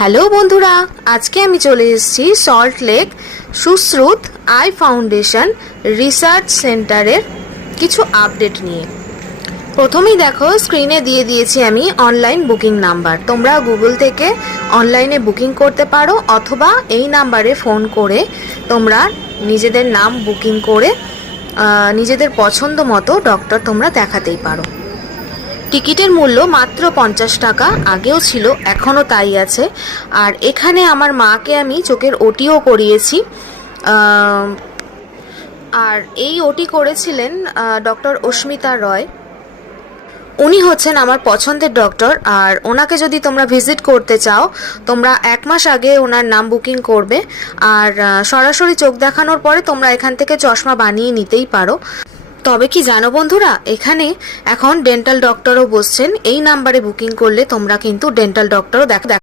Hello বন্ধুরা, আজকে আমি চলে এসেছি salt lake Sushruta I foundation research সেন্টারের কিছু আপডেট নিয়ে। প্রথমেই দেখো, স্ক্রিনে দিয়ে দিয়েছি আমি অনলাইন বুকিং নাম্বার। তোমরা গুগল থেকে অনলাইনে বুকিং করতে পারো অথবা এই নাম্বারে ফোন করে তোমরা নিজেদের নাম বুকিং করে নিজেদের পছন্দ মতো ডক্টর তোমরা দেখাতেই পারো। টিকিটের মূল্য মাত্র 50 টাকা, আগেও ছিল, এখনও তাই আছে। আর এখানে আমার মাকে আমি চোখের ওটিও করিয়েছি। আর এই ওটি করেছিলেন ডক্টর অস্মিতা রয়। উনি হচ্ছেন আমার পছন্দের ডক্টর। আর ওনাকে যদি তোমরা ভিজিট করতে চাও, তোমরা 1 মাস আগে ওনার নাম বুকিং করবে। আর সরাসরি চোখ দেখানোর পরে তোমরা এখান থেকে চশমা বানিয়ে নিতেই পারো। তবে কি জানো বন্ধুরা, এখানে এখন ডেন্টাল ডক্টরও বসছেন। এই নাম্বারে বুকিং করলে তোমরা কিন্তু ডেন্টাল ডক্টরও